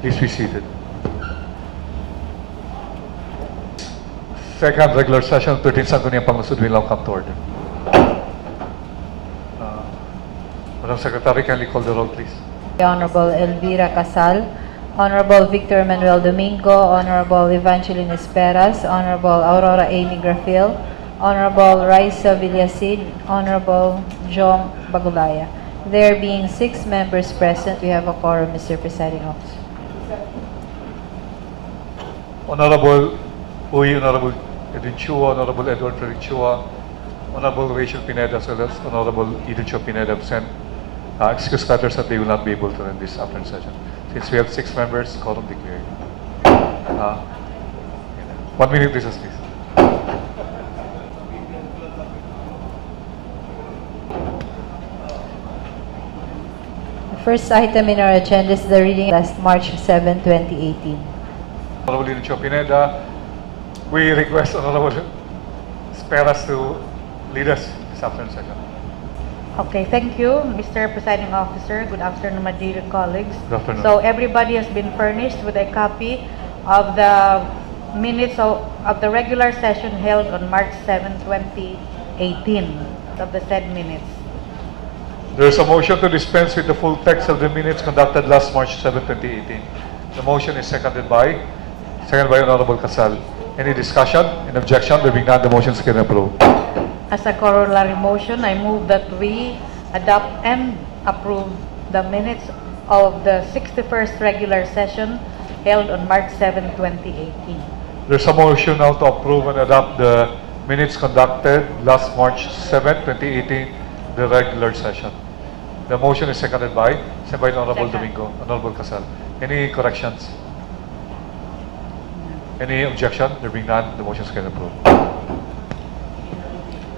Please be seated. Second regular session of 13th Sangguniang Pangusud will now come to order. Madam Secretary, kindly call the roll, please. The Honorable Elvira Casal, Honorable Victor Manuel Domingo, Honorable Evangeline Esperas, Honorable Aurora Amy Grafil, Honorable Raisa Villasin, Honorable Jong Bagulaya. There being 6 members present, we have a quorum, Mr. Presiding Officer. Honorable Uy, Honorable Edwin Chua, Honorable Edward Frederick Chua, Honorable Rachel Pineda, as well as Honorable Eden Chua Pineda absent. Excuse matters that they will not be able to run this afternoon session. Since we have 6 members, quorum declared. 1 minute recess, please. The first item in our agenda is the reading last March 7, 2018. Honorable Eden Chua Pineda, we request Honorable Esperas to lead us this afternoon session. Okay, thank you, Mr. Presiding Officer. Good afternoon, my dear colleagues. Good afternoon. So everybody has been furnished with a copy of the minutes of the regular session held on March 7, 2018, of the said minutes. There is a motion to dispense with the full text of the minutes conducted last March 7, 2018. The motion is seconded by Honorable Casal. Any discussion? In objection, there being none, the motion is carried and approved. As a corollary motion, I move that we adopt and approve the minutes of the 61st regular session held on March 7, 2018. There's a motion now to approve and adopt the minutes conducted last March 7, 2018, the regular session. The motion is seconded by Honorable Domingo, Honorable Casal. Any corrections? Any objection? There being none, the motion is carried and approved.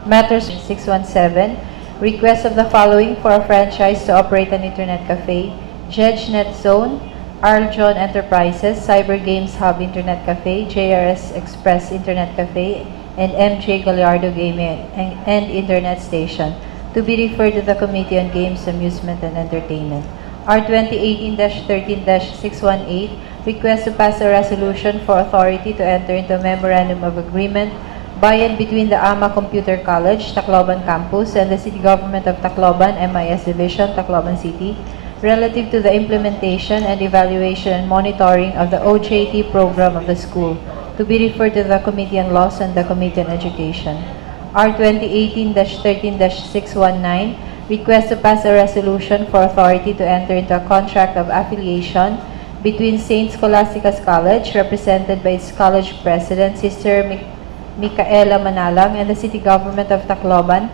Matters 617, request of the following for a franchise to operate an internet cafe: Jedge Net Zone, Arljon Enterprises, Cyber Games Hub Internet Cafe, JRS Express Internet Cafe, and MJ Gallardo Gaming and Internet Station, to be referred to the Committee on Games, Amusement, and Entertainment. R 2018-13-618, request to pass a resolution for authority to enter into a memorandum of agreement by and between the AMA Computer College, Tacloban Campus, and the City Government of Tacloban, MIS Division, Tacloban City, relative to the implementation and evaluation and monitoring of the OJT program of the school, to be referred to the Committee on Laws and the Committee on Education. R 2018-13-619, request to pass a resolution for authority to enter into a contract of affiliation between St. Scholastica's College, represented by its college president, Sister Micaela Manalang, and the City Government of Tacloban,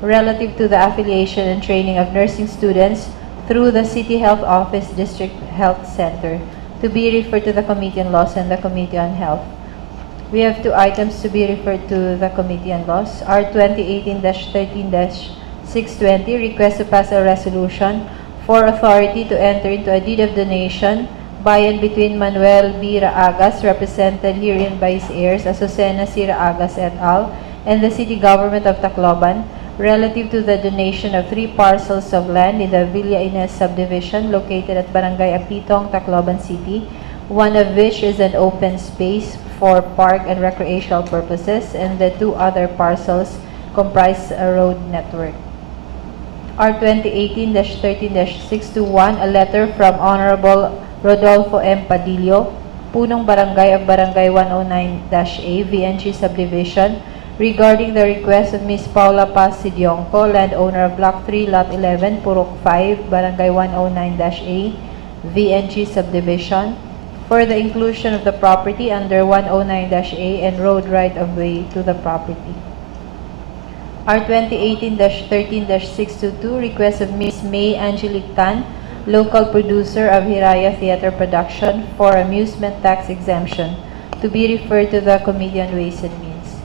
relative to the affiliation and training of nursing students through the City Health Office District Health Center, to be referred to the Committee on Laws and the Committee on Health. We have 2 items to be referred to the Committee on Laws. R 2018-13-620, request to pass a resolution for authority to enter into a deed of donation by and between Manuel B. Raagas, represented herein by his heirs, Azucena C. Raagas et al., and the City Government of Tacloban, relative to the donation of 3 parcels of land in the Villa Ines subdivision located at Barangay Apitong, Tacloban City, one of which is an open space for park and recreational purposes, and the 2 other parcels comprise a road network. R 2018-13-621, a letter from Honorable Rodolfo M. Padillo, Punong Barangay of Barangay 109-A, VNG Subdivision, regarding the request of Ms. Paula Paz Sidionco, landowner of Block 3, Lot 11, Purok 5, Barangay 109-A, VNG Subdivision, for the inclusion of the property under 109-A and road right-of-way to the property. R 2018-13-622, request of Ms. May Angelique Tan, local producer of Hiraya Theater Production, for amusement tax exemption, to be referred to the Committee on Ways and Means.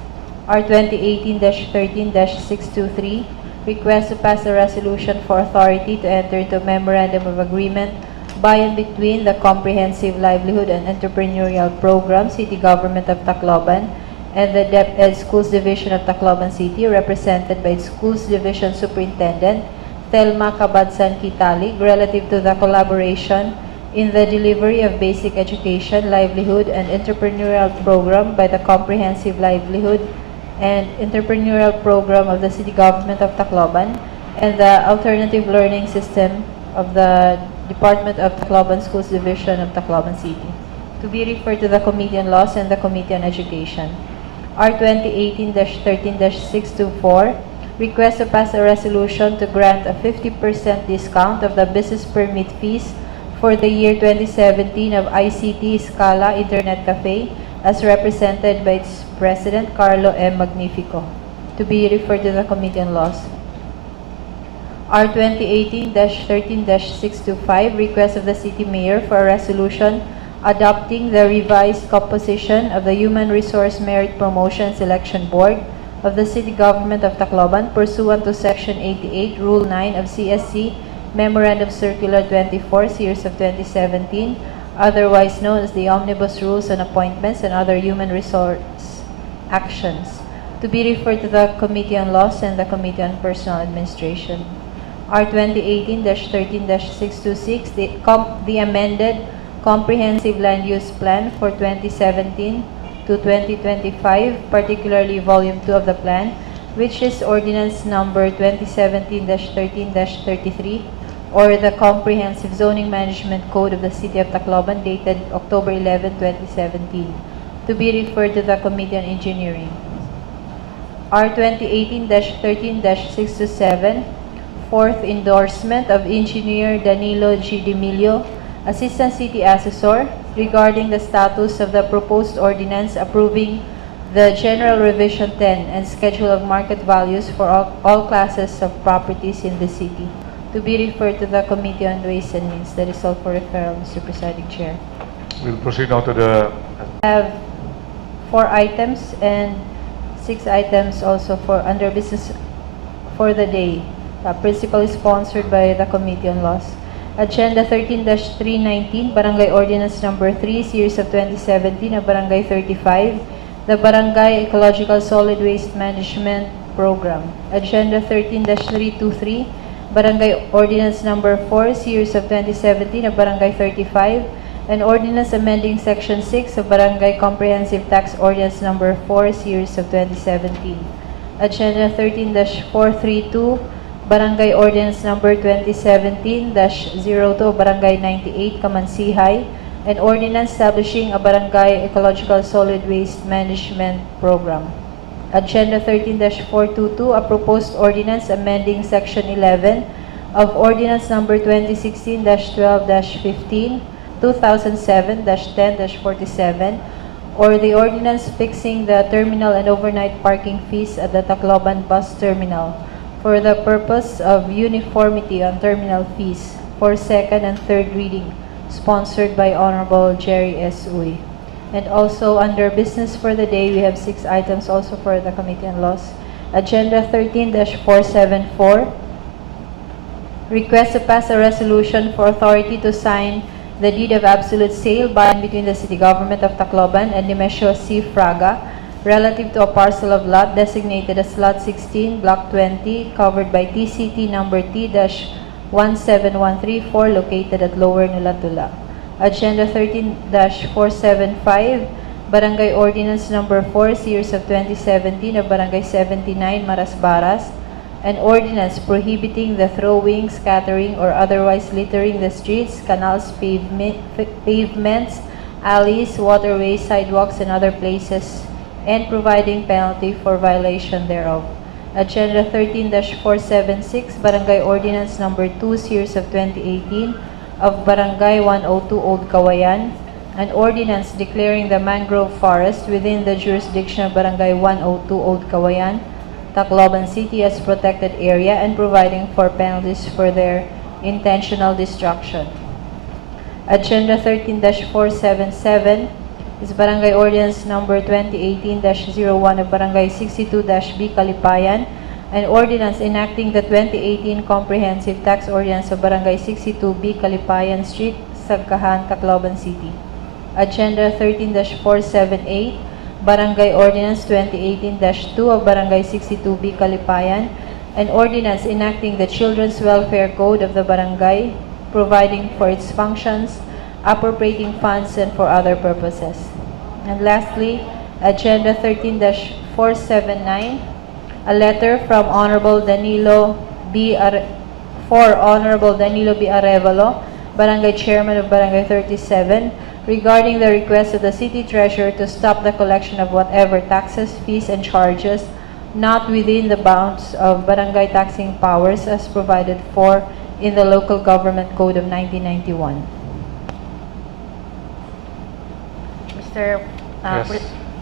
R 2018-13-623, request to pass a resolution for authority to enter into a memorandum of agreement by and between the Comprehensive Livelihood and Entrepreneurial Program, City Government of Tacloban, and the DepEd Schools Division of Tacloban City, represented by its Schools Division Superintendent, Telma Cabadsan Kitalig, relative to the collaboration in the delivery of basic education, livelihood, and entrepreneurial program by the Comprehensive Livelihood and Entrepreneurial Program of the City Government of Tacloban and the Alternative Learning System of the Department of Tacloban Schools Division of Tacloban City. To be referred to the Committee on Laws and the Committee on Education. R 2018-13-624, request to pass a resolution to grant a 50% discount of the business permit fees for the year 2017 of ICT Scala Internet Cafe as represented by its President Carlo M. Magnifico. To be referred to the Committee on Laws. R 2018-13-625, request of the City Mayor for a resolution adopting the revised composition of the Human Resource Merit Promotion Selection Board of the City Government of Tacloban pursuant to Section 88, Rule 9 of CSC, Memorandum Circular 24, Series of 2017, otherwise known as the Omnibus Rules on Appointments and Other Human Resource Actions, to be referred to the Committee on Laws and the Committee on Personal Administration. R 2018-13-626, the amended Comprehensive Land Use Plan for 2017 to 2025, particularly Volume 2 of the plan, which is Ordinance Number 2017-13-33, or the Comprehensive Zoning Management Code of the City of Tacloban, dated October 11, 2017, to be referred to the Committee on Engineering. R 2018-13-627, fourth endorsement of Engineer Danilo G. Demilio, Assistant City Assessor, regarding the status of the proposed ordinance approving the General Revision 10 and Schedule of Market Values for all classes of properties in the city, to be referred to the Committee on Ways and Means. That is all for referral, Mr. Presiding Chair. We'll proceed now to the... I have 4 items and 6 items also for under business for the day, principally sponsored by the Committee on Laws. Agenda 13-319, Barangay Ordinance Number 3, Series of 2017 of Barangay 35, the Barangay Ecological Solid Waste Management Program. Agenda 13-323, Barangay Ordinance Number 4, Series of 2017 of Barangay 35, and Ordinance amending Section 6 of Barangay Comprehensive Tax Ordinance Number 4, Series of 2017. Agenda 13-432, Barangay Ordinance Number 2017-02, Barangay 98, Kamansihay, and Ordinance establishing a Barangay Ecological Solid Waste Management Program. Agenda 13-422, a proposed ordinance amending Section 11 of Ordinance Number 2016-12-15, 2007-10-47, or the ordinance fixing the terminal and overnight parking fees at the Tacloban Bus Terminal for the purpose of uniformity on terminal fees for second and third reading, sponsored by Honorable Jerry S. Uy. And also under business for the day, we have 6 items also for the Committee on Laws. Agenda 13-474, request to pass a resolution for authority to sign the deed of absolute sale by and between the City Government of Tacloban and Nemesio C. Fraga, relative to a parcel of lot designated as Lot 16, Block 20, covered by TCT number T-17134, located at Lower Nulatula. Agenda 13-475, Barangay Ordinance Number 4, Series of 2017 of Barangay 79, Marasbaras, an ordinance prohibiting the throwing, scattering, or otherwise littering the streets, canals, pavements, alleys, waterways, sidewalks, and other places, and providing penalty for violation thereof. Agenda 13-476, Barangay Ordinance Number 2, Series of 2018 of Barangay 102, Old Kawayan, an ordinance declaring the mangrove forest within the jurisdiction of Barangay 102, Old Kawayan, Tacloban City as protected area and providing for penalties for their intentional destruction. Agenda 13-477 is Barangay Ordinance Number 2018-01 of Barangay 62-B Kalipayan, an ordinance enacting the 2018 Comprehensive Tax Ordinance of Barangay 62-B Kalipayan Street, Sagkahan, Tacloban City. Agenda 13-478, Barangay Ordinance 2018-2 of Barangay 62-B Kalipayan, an ordinance enacting the Children's Welfare Code of the Barangay, providing for its functions, appropriating funds and for other purposes. And lastly, Agenda 13-479, a letter from Honorable Danilo B. For Honorable Danilo B. Arevalo, Barangay Chairman of Barangay 37, regarding the request of the City Treasurer to stop the collection of whatever taxes, fees, and charges not within the bounds of barangay taxing powers as provided for in the Local Government Code of 1991.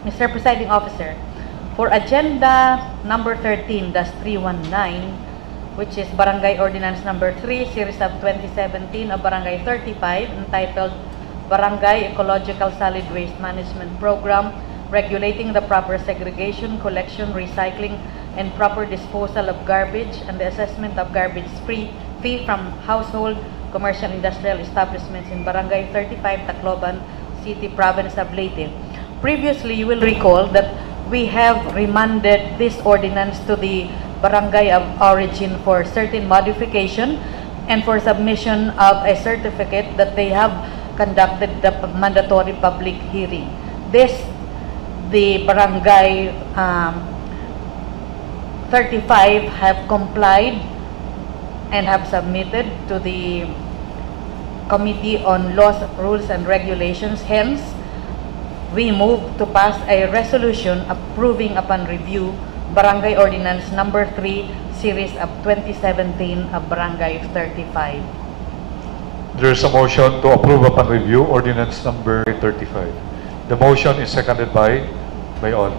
Mr. Presiding Officer, for Agenda number 13-319, which is Barangay Ordinance number 3, Series of 2017 of Barangay 35, entitled Barangay Ecological Solid Waste Management Program, regulating the proper segregation, collection, recycling, and proper disposal of garbage, and the assessment of garbage fee from household, commercial, industrial establishments in Barangay 35, Tacloban City, Province of Leyte. Previously, you will recall that we have remanded this ordinance to the barangay of origin for certain modification and for submission of a certificate that they have conducted the mandatory public hearing. The barangay 35 have complied and have submitted to the Committee on Laws, Rules, and Regulations. Hence, we move to pass a resolution approving upon review Barangay Ordinance number 3, Series of 2017 of Barangay 35. There is a motion to approve upon review Ordinance number 35. The motion is seconded by all.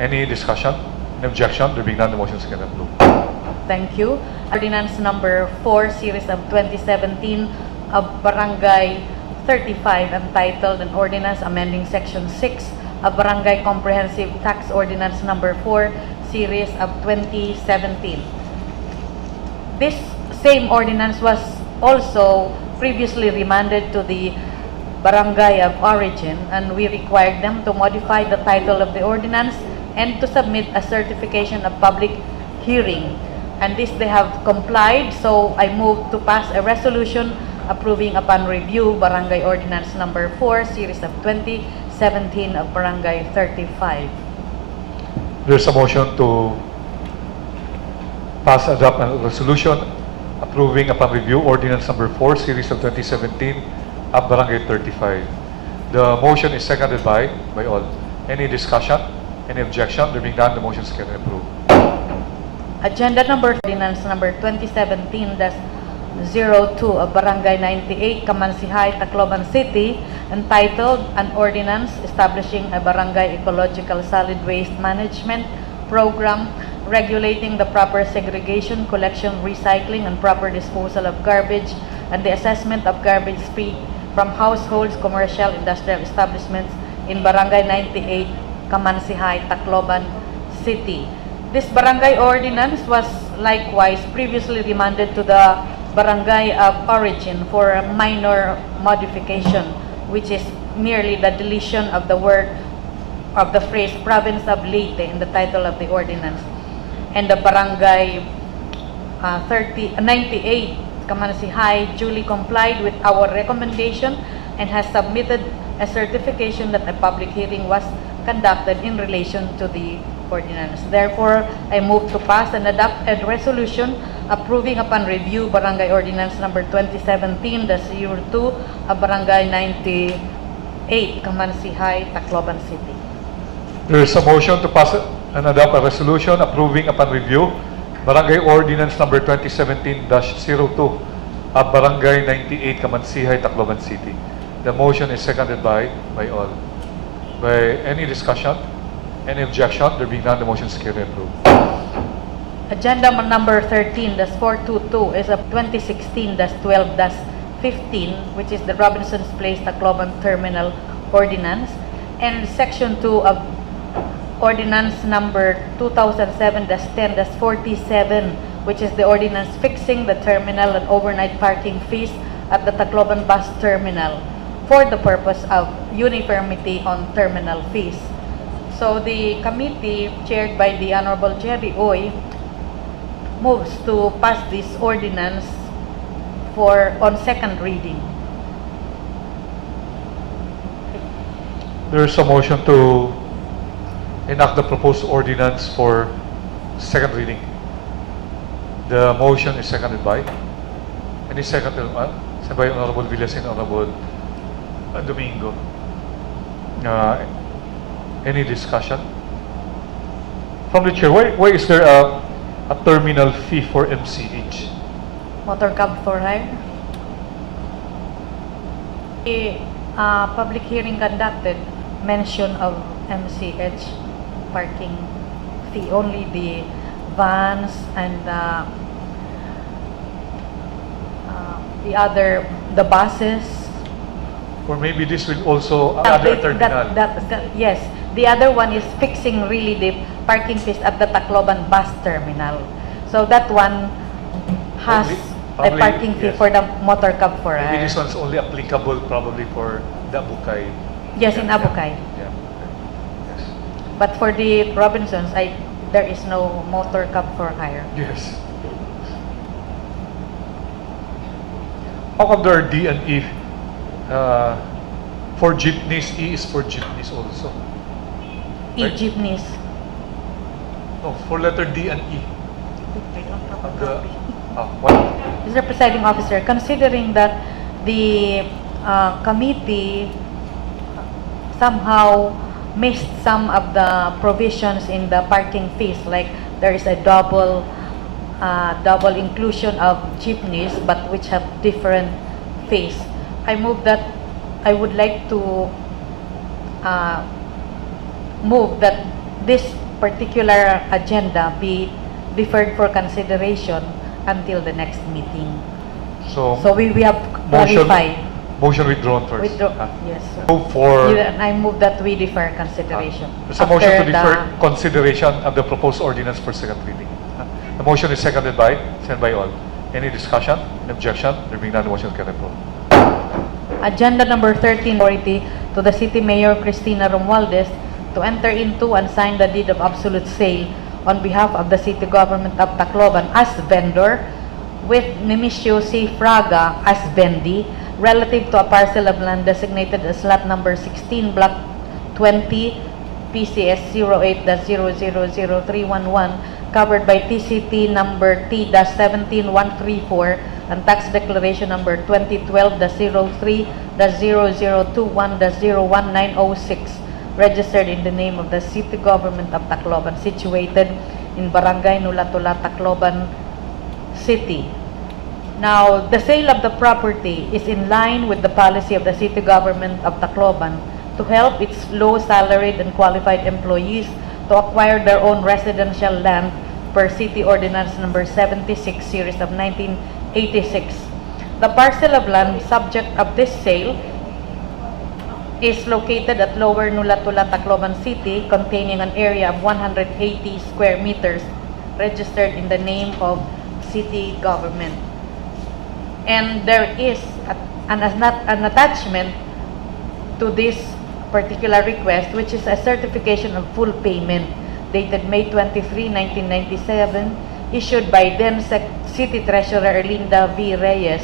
Any discussion? Any objection? There being none, the motion is seconded and approved. Thank you. Ordinance number 4, Series of 2017 of Barangay 35, entitled An Ordinance Amending Section 6 of Barangay Comprehensive Tax Ordinance number 4, Series of 2017. This same ordinance was also previously remanded to the barangay of origin, and we required them to modify the title of the ordinance and to submit a certification of public hearing. And this they have complied, so I move to pass a resolution approving upon review Barangay Ordinance number 4, Series of 2017 of Barangay 35. There's a motion to pass adopt a resolution approving upon review Ordinance number 4, Series of 2017 of Barangay 35. The motion is seconded by all. Any discussion? Any objection? There being none, the motion is carried and approved. Agenda number Ordinance number 2017-02 of Barangay 98, Kamansihay, Tacloban City, entitled An Ordinance Establishing a Barangay Ecological Solid Waste Management Program, regulating the proper segregation, collection, recycling, and proper disposal of garbage, and the assessment of garbage fee from households, commercial, industrial establishments in Barangay 98, Kamansihay, Tacloban City. This barangay ordinance was likewise previously remanded to the barangay of origin for a minor modification, which is merely the deletion of the word of the phrase Province of Leyte in the title of the ordinance. And the barangay 98 Kamansihay duly complied with our recommendation and has submitted a certification that a public hearing was conducted in relation to the ordinance. Therefore, I move to pass and adopt a resolution approving upon review Barangay Ordinance number 2017-02 of Barangay 98 Kamansihay, Tacloban City. There is a motion to pass and adopt a resolution approving upon review Barangay Ordinance number 2017-02 of Barangay 98 Kamansihay, Tacloban City. The motion is seconded by all. By any discussion? Any objection? There being none, the motion is carried and approved. Agenda number 13-422 is a 2016-12-15, which is the Robinson's Place Tacloban Terminal Ordinance, and Section 2 of Ordinance number 2007-10-47, which is the ordinance fixing the terminal and overnight parking fees at the Tacloban Bus Terminal for the purpose of uniformity on terminal fees. So the committee, chaired by the Honorable Jerry Oy, moves to pass this ordinance on second reading. There's a motion to enact the proposed ordinance for second reading. The motion is seconded by. Any second? Seconded by Honorable Villasin, Honorable Domingo. Any discussion? From the chair, why is there a terminal fee for MCH? Motor cab for hire. A public hearing conducted, mention of MCH parking fee, only the vans and the buses. Or maybe this will also another terminal. Yes, the other one is fixing really the parking fees at the Tacloban bus terminal. So that one has a Probably, parking fee yes. for the motor cab for Maybe hire. this one's only applicable probably for the Abukay. Yes, in Abukay. Yeah. Yes. But for the Robinsons, there is no motor cab for hire. Yes. How come there are D and E for jeepneys? E is for jeepneys also. Right? E-jeepneys. No, for letter D and E. I don't have a On the, copy. what? Mr. Presiding Officer, considering that the committee somehow missed some of the provisions in the parking fees, like there is a double inclusion of jeepneys, but which have different fees. I would like to move that this particular agenda be deferred for consideration until the next meeting. So, So we have motion, clarified. motion withdrawn first. Yes, sir. Move for. I move that we defer consideration. There's a motion to after defer consideration of the proposed ordinance for second reading. The motion is seconded by all. Any discussion? Objection? There being none, the motion can approve. Agenda number 13, authority to the City Mayor Cristina Romualdez to enter into and sign the deed of absolute sale on behalf of the City Government of Tacloban as vendor with Nemesio C. Fraga as vendee relative to a parcel of land designated as lot number 16, block 20, PCS 08-000311, covered by TCT number T-17134 and tax declaration number 2012-03-0021-01906, registered in the name of the City Government of Tacloban, situated in Barangay Nulatula, Tacloban City. Now, the sale of the property is in line with the policy of the City Government of Tacloban to help its low-salaried and qualified employees to acquire their own residential land per City Ordinance number 76, series of 1986. The parcel of land subject of this sale is located at Lower Nulatula, Tacloban City, containing an area of 180 square meters, registered in the name of City Government. And there is an attachment to this particular request, which is a certification of full payment dated May 23, 1997, issued by then City Treasurer Erlinda V. Reyes,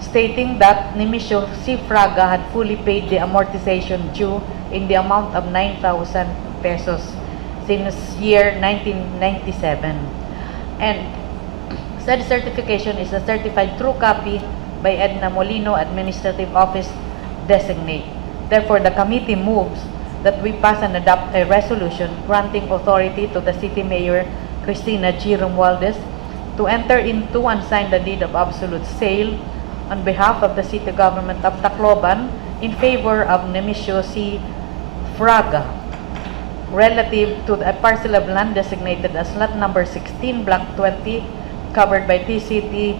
stating that Nemesio C. Fraga had fully paid the amortization due in the amount of 9,000 pesos since year 1997. And said certification is a certified true copy by Edna Molino, Administrative Office Designate. Therefore, the committee moves that we pass and adopt a resolution granting authority to the City Mayor Cristina G. Romualdez to enter into and sign the deed of absolute sale on behalf of the City Government of Tacloban in favor of Nemesio C. Fraga relative to a parcel of land designated as lot number 16, block 20, covered by TCT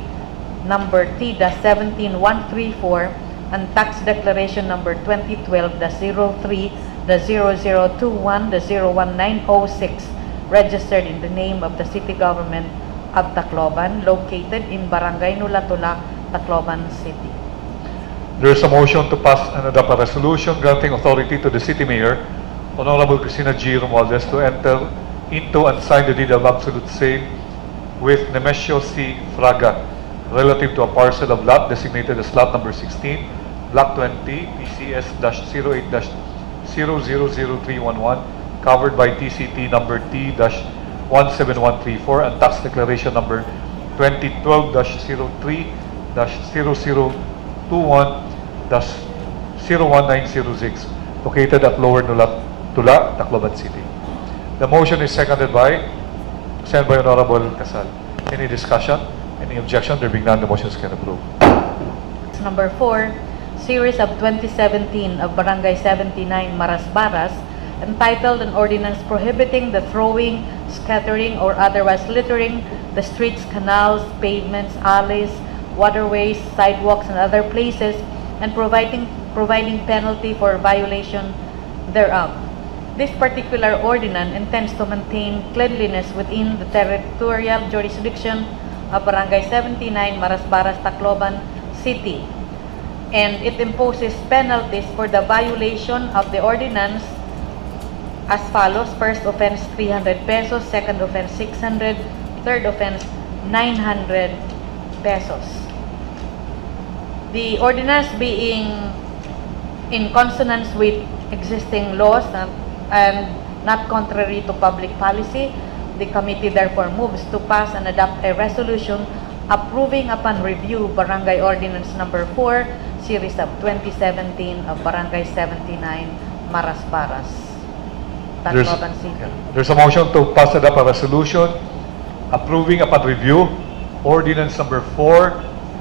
number T-17134 and tax declaration number 2012-03-0021-01906, registered in the name of the City Government of Tacloban, located in Barangay Nulatula, Tacloban City. There is a motion to pass and adopt a resolution granting authority to the City Mayor, Honorable Cristina G. Romualdez, to enter into and sign the deed of absolute sale with Nemesio C. Fraga relative to a parcel of lot designated as lot number 16, block 20, PCS-08-0021-01906, 000311 covered by TCT number T-17134 and tax declaration number 2012-03-0021-01906 located at Lower Tula, Tacloban City. The motion is seconded by Honorable Casal. Any discussion? Any objection? There being none, the motion is approved. Number 4, series of 2017 of Barangay 79 Marasbaras, entitled an ordinance prohibiting the throwing, scattering, or otherwise littering the streets, canals, pavements, alleys, waterways, sidewalks, and other places, and providing penalty for violation thereof. This particular ordinance intends to maintain cleanliness within the territorial jurisdiction of Barangay 79 Marasbaras, Tacloban City, and it imposes penalties for the violation of the ordinance as follows: first offense 300 pesos, second offense 600, third offense 900 pesos. The ordinance being in consonance with existing laws and not contrary to public policy, the committee therefore moves to pass and adopt a resolution approving upon review Barangay Ordinance Number 4, Series of 2017 of Barangay 79, Marasbaras, Tacloban City. There's a motion to pass and adopt a resolution approving upon review Ordinance Number 4,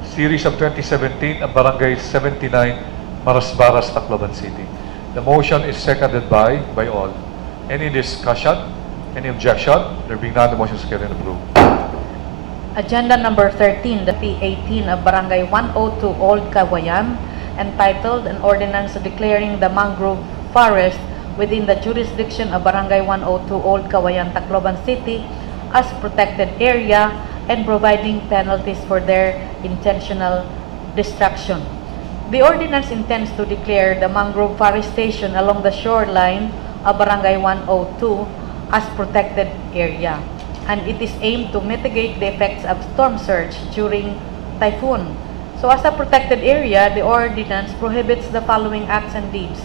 Series of 2017 of Barangay 79, Marasbaras, Tacloban City. The motion is seconded by all. Any discussion? Any objection? There being none, the motion is carried and approved. Agenda number 13, the 2018 of Barangay 102 Old Kawayan, entitled an ordinance declaring the mangrove forest within the jurisdiction of Barangay 102 Old Kawayan, Tacloban City as protected area and providing penalties for their intentional destruction. The ordinance intends to declare the mangrove forestation along the shoreline of Barangay 102 as protected area, and it is aimed to mitigate the effects of storm surge during typhoon. So as a protected area, the ordinance prohibits the following acts and deeds.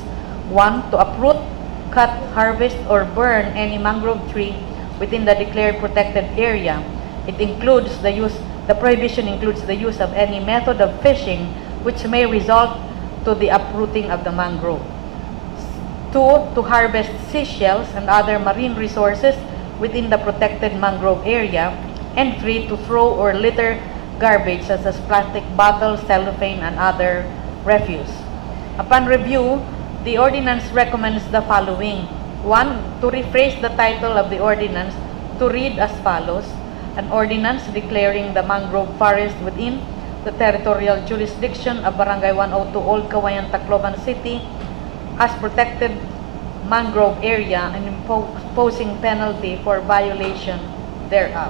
1. To uproot, cut, harvest, or burn any mangrove tree within the declared protected area. The prohibition includes the use of any method of fishing which may result to the uprooting of the mangrove. 2. To harvest seashells and other marine resources within the protected mangrove area. And 3. To throw or litter garbage such as plastic bottles, cellophane, and other refuse. Upon review, the ordinance recommends the following. 1. To rephrase the title of the ordinance to read as follows: an ordinance declaring the mangrove forest within the territorial jurisdiction of Barangay 102 Old Kawayan, Tacloban City as protected mangrove area and imposing penalty for violation thereof.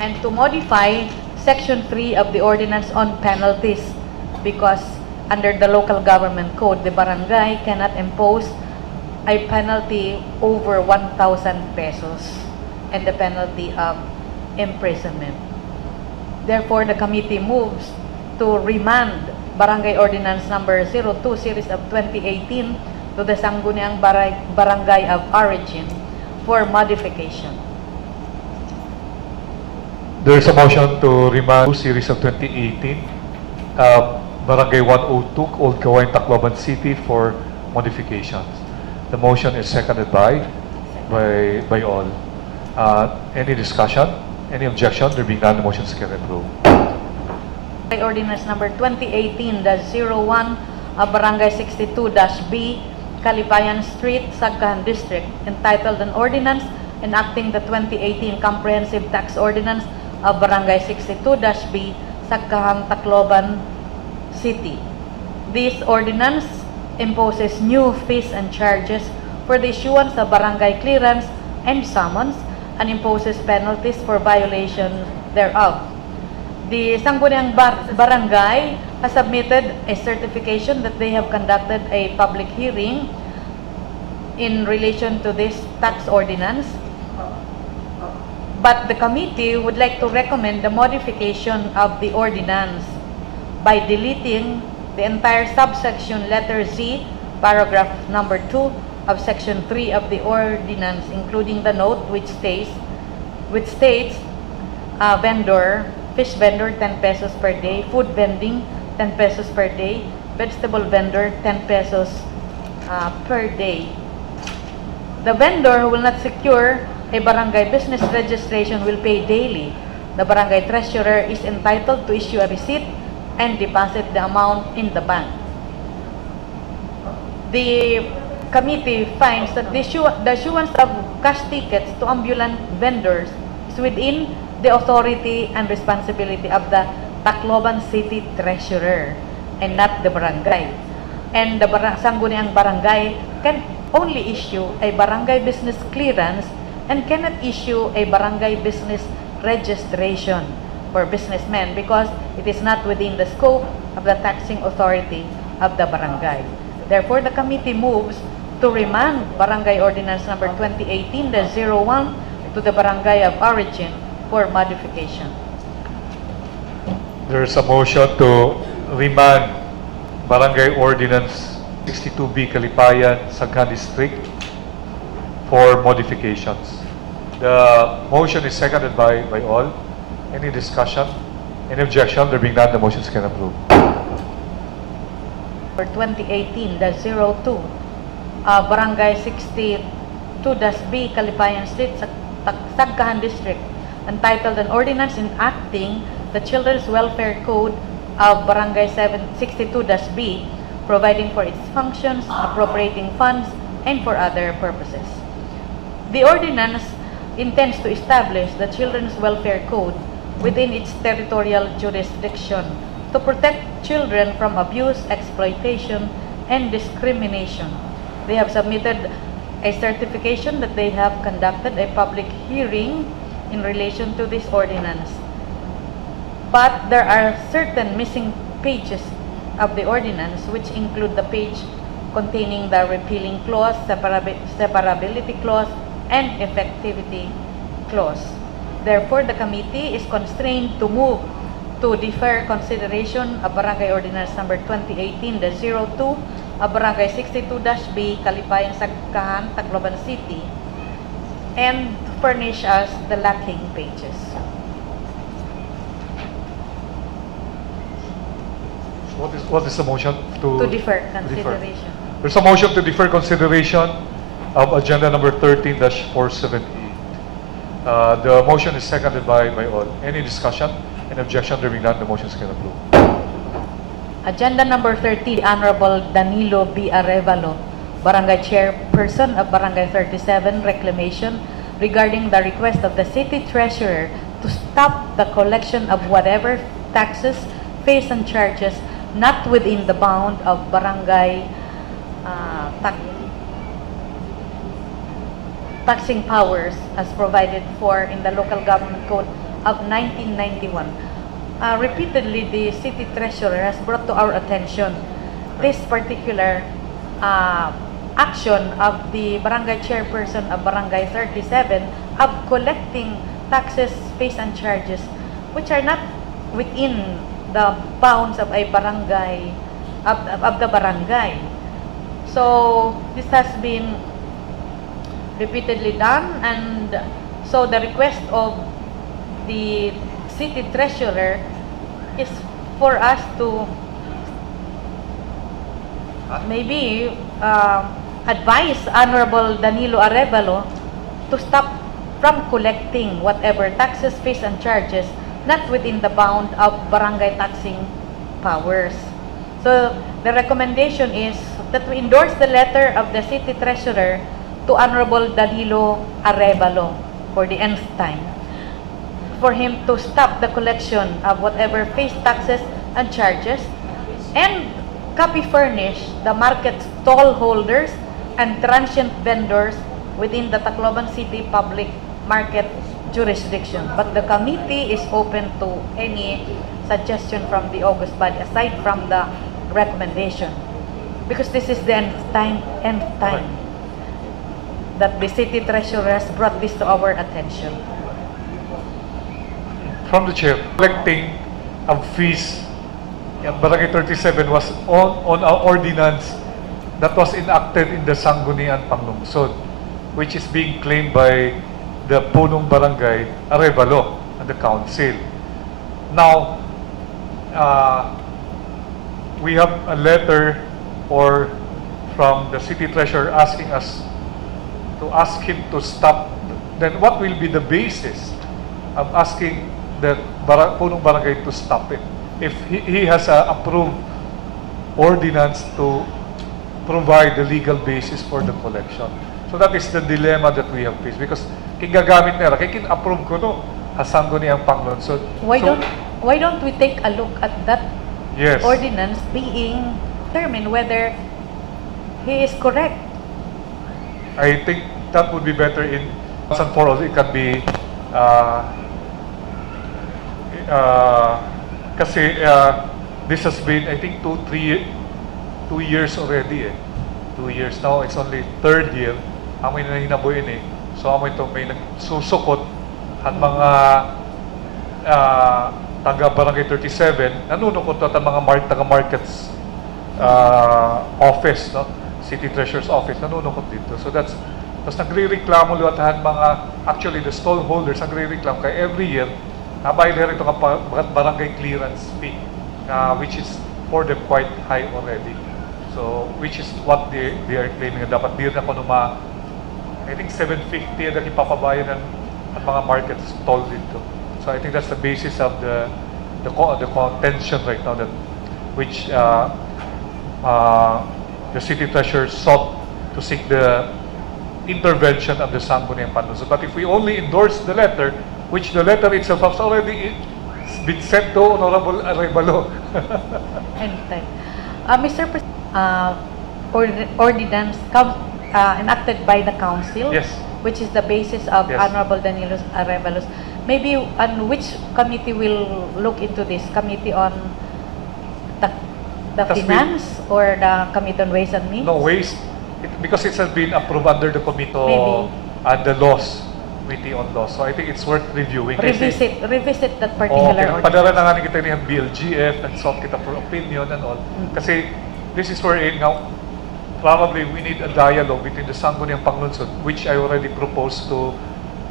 And to modify Section 3 of the Ordinance on Penalties, because under the local government code, the barangay cannot impose a penalty over 1,000 pesos and the penalty of imprisonment. Therefore, the committee moves to remand Barangay Ordinance Number 02, Series of 2018 to the Sangguniang Barangay of Origin for modification. There is a motion to remand Series of 2018 Barangay 102 Old Kawayan, Tacloban City for modifications. The motion is seconded by all. Any discussion? Any objection? There being none, the motion is carried and approved. Ordinance number 2018-01 of Barangay 62-B, Calibayan Street, Sagkahan District, entitled an ordinance enacting the 2018 Comprehensive Tax Ordinance of Barangay 62-B, Sagkahan, Tacloban City. This ordinance imposes new fees and charges for the issuance of barangay clearance and summons and imposes penalties for violation thereof. The Sangguniang Barangay has submitted a certification that they have conducted a public hearing in relation to this tax ordinance. But the committee would like to recommend the modification of the ordinance by deleting the entire subsection letter Z, paragraph number 2 of section 3 of the ordinance, including the note which states, vendor, fish vendor 10 pesos per day, food vending 10 pesos per day, vegetable vendor 10 pesos per day. The vendor who will not secure a barangay business registration will pay daily. The barangay treasurer is entitled to issue a receipt and deposit the amount in the bank. The committee finds that the issuance of cash tickets to ambulant vendors is within the authority and responsibility of the Tacloban City Treasurer and not the barangay. And the sangguniang barangay can only issue a barangay business clearance and cannot issue a barangay business registration for businessmen because it is not within the scope of the taxing authority of the barangay. Therefore, the committee moves to remand Barangay Ordinance number 2018-01 to the barangay of origin for modification. There is a motion to remand Barangay Ordinance 62B Kalipayan, Sagkan District for modifications. The motion is seconded by all. Any discussion? Any objection? There being none, the motion is can approve. For 2018-02, Barangay 62-B, Kalipayan Street, Sagkahan District, entitled An Ordinance Enacting the Children's Welfare Code of Barangay 62-B, providing for its functions, appropriating funds, and for other purposes. The ordinance intends to establish the Children's Welfare Code within its territorial jurisdiction to protect children from abuse, exploitation, and discrimination. They have submitted a certification that they have conducted a public hearing in relation to this ordinance. But there are certain missing pages of the ordinance, which include the page containing the repealing clause, separability clause, and effectivity clause. Therefore, the committee is constrained to move to defer consideration of Barangay Ordinance number 2018-02 of Barangay 62-B, Kalipayan, Sagkahan, Tacloban City, and furnish us the lacking pages. What is the motion To defer consideration. There's a motion to defer consideration of agenda number 13-478. The motion is seconded by all. Any discussion? Any objection? There being none, the motion is can approve. Agenda number 30, Honorable Danilo B. Arevalo, Barangay Chairperson of Barangay 37, Reclamation, regarding the request of the City Treasurer to stop the collection of whatever taxes, fees, and charges not within the bound of barangay taxing powers as provided for in the Local Government Code of 1991. Repeatedly, the City Treasurer has brought to our attention this particular action of the Barangay Chairperson of Barangay 37 of collecting taxes, fees, and charges which are not within the bounds of a barangay, of the barangay. So, this has been repeatedly done, and so the request of the City Treasurer is for us to maybe advise Honorable Danilo Arevalo to stop from collecting whatever taxes, fees, and charges not within the bound of barangay taxing powers. So the recommendation is that we endorse the letter of the City Treasurer to Honorable Danilo Arevalo for the nth time, for him to stop the collection of whatever fees, taxes, and charges, and copy furnish the market stall holders and transient vendors within the Tacloban City public market jurisdiction. But the committee is open to any suggestion from the August body aside from the recommendation, because this is the nth time that the City Treasurer has brought this to our attention. From the chair, collecting of fees Barangay 37 was on our ordinance that was enacted in the Sangguniang Panglungsod, which is being claimed by the Punong Barangay Arevalo and the council. Now, we have a letter from the city treasurer asking us to ask him to stop. Then what will be the basis of asking the Punong Barangay to stop it if he has a approved ordinance to provide the legal basis for the collection? So that is the dilemma that we have faced, because king gagamit nila, kay kin approve ko no, hasanggo niyang panglonsod. Why don't we take a look at that Yes. ordinance being determined whether he is correct? I think that would be better in once and for all. It can be kasi this has been, I think, 2 years already. 2 years now. It's only third year. Amoy na hinabuin eh. So amoy ito may nagsusukot at mga taga Barangay 37, nanunukot at mga taga markets office, no? City Treasurer's office, nanunukot dito. So that's, tapos nagre-reklamo luwatahan actually the stallholders nagre-reklamo kay every year, nabayad rin ito barangay clearance fee, which is for them quite high already. So, which is what they are claiming na dapat di na ko numa, I think 750 na ipapabayan ng mga markets toll dito. So I think that's the basis of the contention right now, that which the city treasurer sought to seek the intervention of the Sangguniang Panlungsod. But if we only endorse the letter, which the letter itself has already been sent to Honorable Arevalo. Anytime. Mr. Ordinance enacted by the council, Yes. which is the basis of Yes. Honorable Danilo Arevalos. Maybe on which committee will look into this? Committee on the That's finance or the committee on ways and means? No waste, because it has been approved under the committee Maybe. and the laws, committee on laws. So I think it's worth reviewing. Revisit that particular ordinance. Padala na nga ni kita niyang BLGF, nag-sought kita for opinion and all. Kasi this is wherein now, probably we need a dialogue between the Sangguniang Panglungsod, which I already proposed to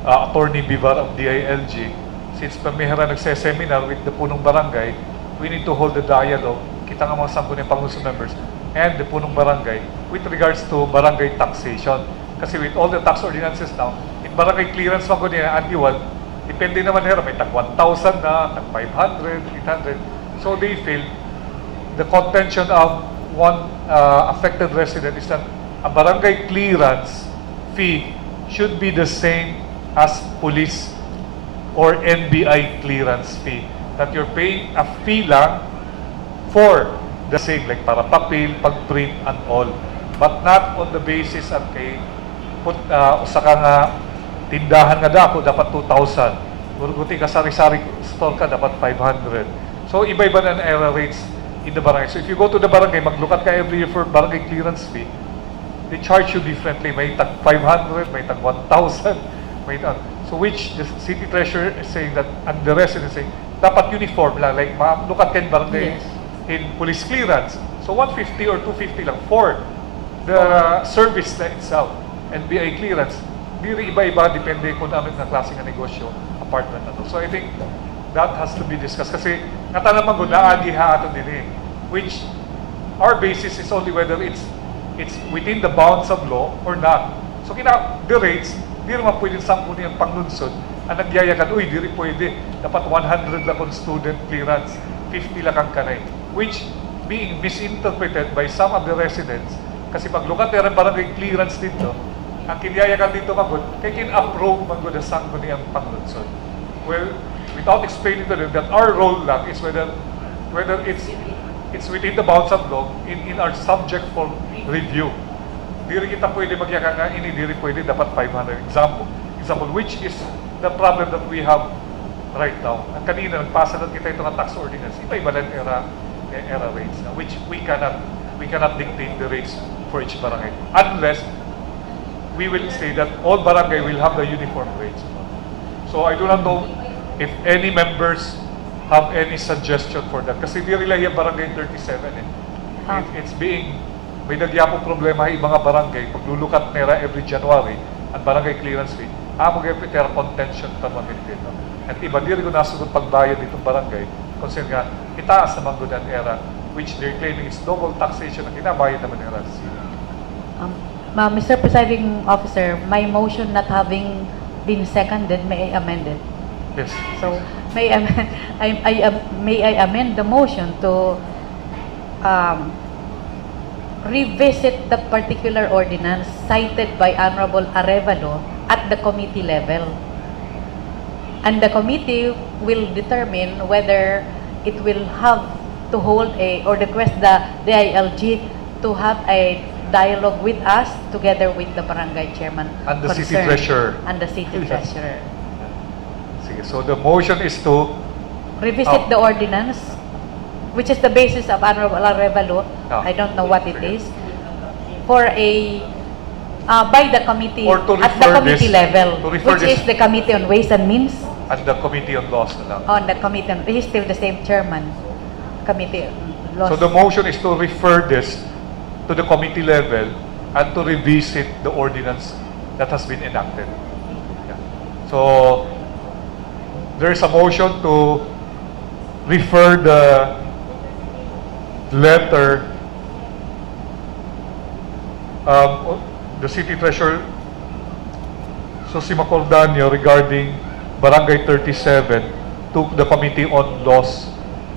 Attorney Bivar of DILG. Since pamihara nagse-seminar with the Punong Barangay, we need to hold the dialogue, kita nga mga Sangguniang Panglungsod members, and the Punong Barangay, with regards to barangay taxation. Kasi with all the tax ordinances now, in barangay clearance man ko niya, annual, depende naman nila, may tag 1,000 na, tag 500, 800. So they feel the contention of one affected resident is that a barangay clearance fee should be the same as police or NBI clearance fee. That you're paying a fee lang for the same, like para papel, pag-print and all. But not on the basis at kay usa ka nga tindahan nga dako dapat 2,000. Gurguti ka sari-sari store ka dapat 500. So iba-iba na ang error rates in the barangay. So if you go to the barangay, maglukat ka every year for barangay clearance fee, they charge you differently. May tag 500, may tag 1,000, may tag. So which the city treasurer is saying that, and the resident is saying, dapat uniform lang. Like, lukat ka in barangay in police clearance. So 150 or 250 lang for the service na itself. NBI clearance, diri iba-iba, depende kung ano na klase ng negosyo, apartment na to. So I think that has to be discussed. Kasi ngata naman ko naagiha ato din eh. Which our basis is only whether it's within the bounds of law or not. So the rates, di naman pwedeng Sangguniang Panglungsod ang nagyayakan, uy, di rin pwede. Dapat 100 lang kung student clearance, 50 lang ang kanay. Which being misinterpreted by some of the residents, kasi pag lukat na barangay clearance dito, ang kinyayakan dito magod, kay kin-approve magod ang Sangguniang Panglungsod. Well, without explaining to them that our role lang is whether it's within the bounds of law in our subject for review. Di rin kita pwede magyaka nga, ini di rin pwede, dapat 500. Example, which is the problem that we have right now. Ang kanina, nagpasa na kita ito ng tax ordinance, iba-iba lang era rates, which we cannot dictate the rates for each barangay. Unless we will say that all barangay will have the uniform rates. So I do not know if any members have any suggestion for that? Kasi di rin yung barangay 37 eh. Ah. It's being, may nagyapong problema yung mga barangay, paglulukat nila every January, ang barangay clearance fee, amo gaya pitera contention permanent dito. At iba di rin ko nasugot pagbayad ditong barangay, kung nga, itaas naman gudan era, which they're claiming is double taxation na kinabayad naman nila sa city. Mr. Presiding Officer, my motion not having been seconded, may I amend it? Yes. So, may I amend the motion to revisit the particular ordinance cited by Honorable Arevalo at the committee level. And the committee will determine whether it will have to hold or request the DILG to have a dialogue with us together with the barangay chairman And the city concerned. treasurer. And the city Yes. treasurer. Sige, so the motion is to Revisit the ordinance, which is the basis of Honorable Arevalo. I don't know what it Sige. is. For by the committee, Or to at the refer committee this- level, to refer which this- is the Committee on Ways and Means. and the Committee on Laws na lang. On the committee, he's still the same chairman. Committee on Laws. So the motion is to refer this to the committee level and to revisit the ordinance that has been enacted. Yeah. So there is a motion to refer the letter, the city treasurer, so si Macordanio, regarding Barangay 37 to the Committee on Laws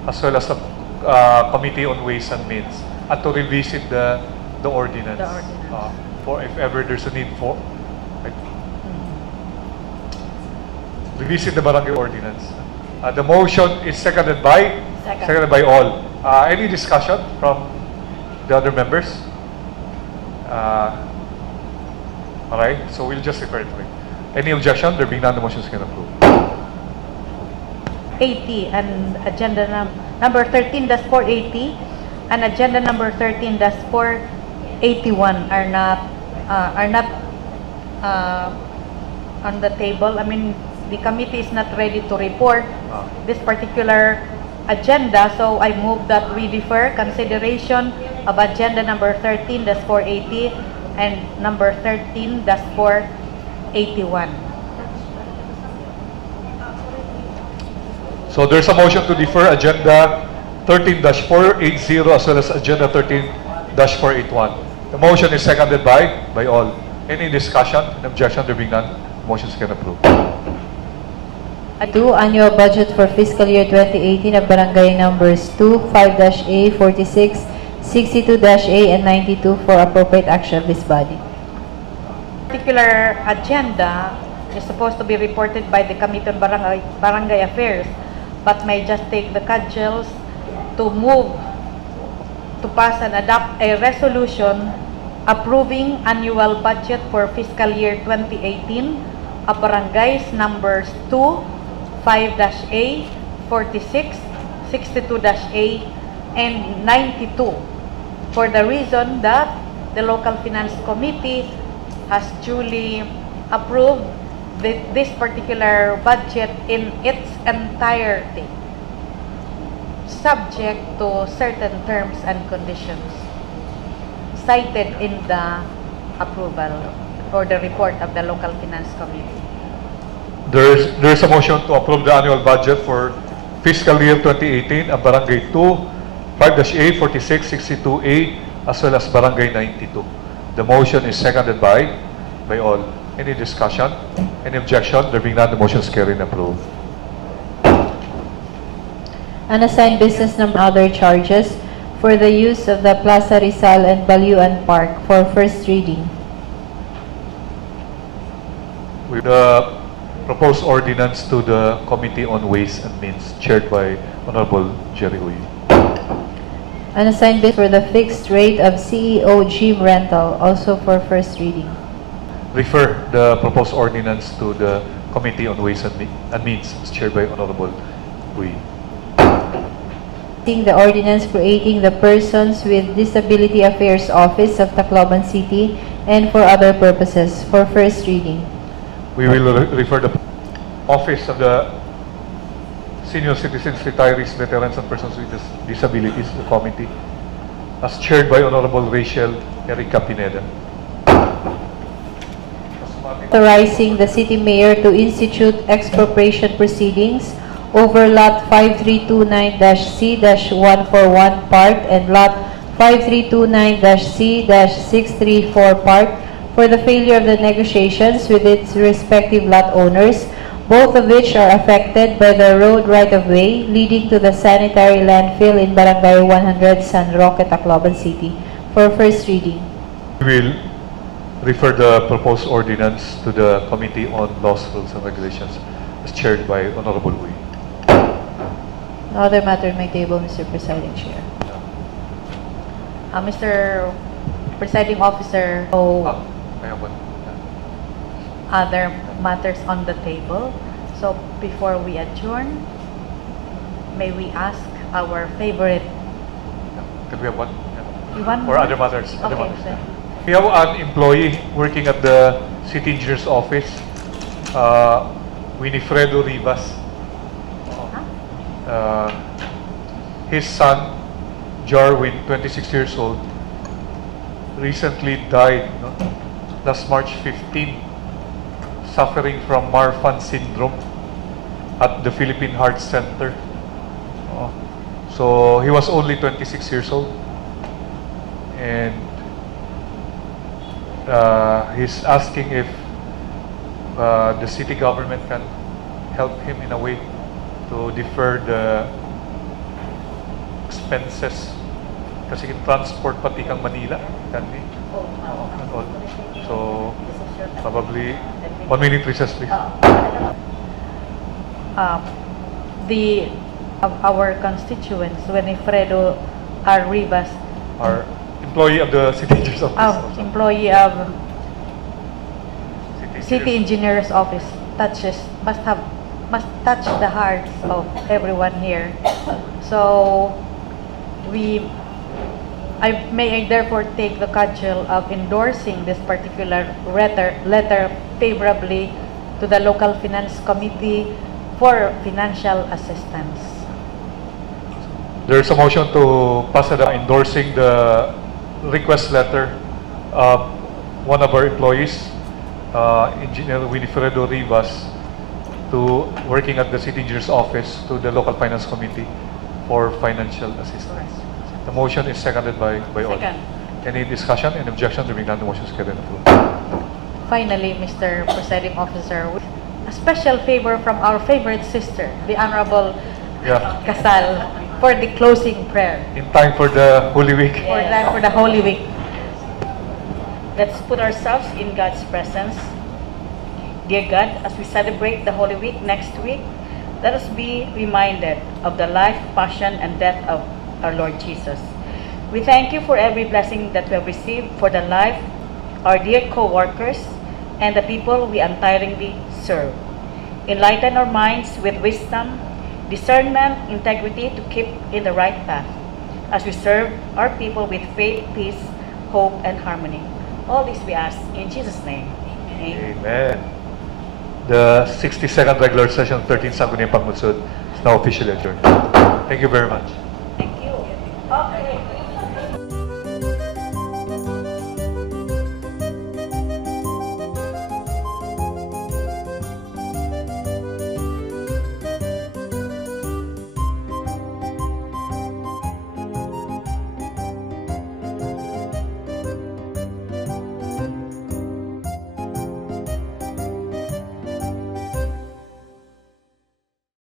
as well as the Committee on Ways and Means, and to revisit the ordinance. The ordinance. For if ever there's a need for, like, revisit the barangay ordinance. The motion is seconded by? Second. Seconded by all. Any discussion from the other members? All right, so we'll just refer to it. Any objection? There being none, the motion is approved. 80 and agenda number 13-480 and agenda number 13-481 are not on the table. I mean, the committee is not ready to report this particular agenda, so I move that we defer consideration of agenda number 13-480 and number 13-481. So there's a motion to defer agenda 13-480 as well as agenda 13-481. The motion is seconded by all. Any discussion? An objection? There being none, motions can approve. 2. Annual budget for fiscal year 2018 of barangay numbers 2, 5-A, 46, 62-A, and 92 for appropriate action of this body. Particular agenda is supposed to be reported by the Committee on Barangay Affairs, but may just take the cudgels to move to pass and adopt a resolution approving annual budget for fiscal year 2018 of barangays numbers 2, 5-A, 46, 62-A, and 92 for the reason that the Local Finance Committee has duly approved this particular budget in its entirety, subject to certain terms and conditions cited in the approval or the report of the Local Finance Committee. There's a motion to approve the annual budget for fiscal year 2018 of Barangay 2, 5-A, 46, 62A, as well as Barangay 92. The motion is seconded by all. Any discussion? Any objection? There being none, the motion is carried and approved. Unassigned business number other charges for the use of the Plaza Rizal and Baluan Park for first reading. With the proposed ordinance to the Committee on Ways and Means, chaired by Honorable Jerry Uy. Unassigned business for the fixed rate of CEO gym rental, also for first reading. Refer the proposed ordinance to the Committee on Ways and Means, chaired by Honorable Uy. The ordinance creating the Persons with Disability Affairs Office of Tacloban City and for other purposes for first reading. We will refer the Office of the Senior Citizens, Retirees, Veterans, and Persons with Disabilities, the committee, as chaired by Honorable Rachel Erica Pineda. Authorizing the city mayor to institute expropriation proceedings over lot 5329-C-141 part and lot 5329-C-634 part for the failure of the negotiations with its respective lot owners, both of which are affected by the road right-of-way leading to the sanitary landfill in Barangay 100, San Roque, Tacloban City, for first reading. We will refer the proposed ordinance to the Committee on Laws, Rules, and Regulations, as chaired by Honorable Uy. No other matter on my table, Mr. Presiding Chair. Mr. Presiding Officer, no I have one. other matters on the table. So before we adjourn, may we ask our favorite... Can we have one? You want Or more? other matters? Other Okay, matters. sir. We have an employee working at the City Engineer's office, Winifredo Rivas. His son, Jarwin, 26 years old, recently died last March 15, suffering from Marfan syndrome at the Philippine Heart Center. So he was only 26 years old, and he's asking if the city government can help him in a way to defer the expenses kasi transport pati kang Manila kandi. And all. So probably 1 minute recess, please. Our constituents, Winifredo R. Rivas, Our employee of the City Engineer's office. employee of City Engineers. Engineer's office, must touch the hearts of everyone here. So I therefore take the cudgel of endorsing this particular letter favorably to the local finance committee for financial assistance. There's a motion to pass it endorsing the request letter of one of our employees, Engineer Winifredo Rivas, to working at the City Engineer's office to the local finance committee for financial assistance. The motion is seconded by all. Second. Any discussion and objection? There being none, the motion is carried and approved. Finally, Mr. Presiding Officer, a special favor from our favorite sister, the Honorable Yeah. Casal, for the closing prayer. In time for the Holy Week. For the Holy Week. Let's put ourselves in God's presence. Dear God, as we celebrate the Holy Week next week, let us be reminded of the life, passion, and death of our Lord Jesus. We thank you for every blessing that we have received for the life, our dear co-workers, and the people we untiringly serve. Enlighten our minds with wisdom, discernment, integrity to keep in the right path as we serve our people with faith, peace, hope, and harmony. All this we ask in Jesus' name. Amen. Amen. The 62nd regular session of 13th Sangguniang Pangmunsod is now officially adjourned. Thank you very much. Thank you. Okay.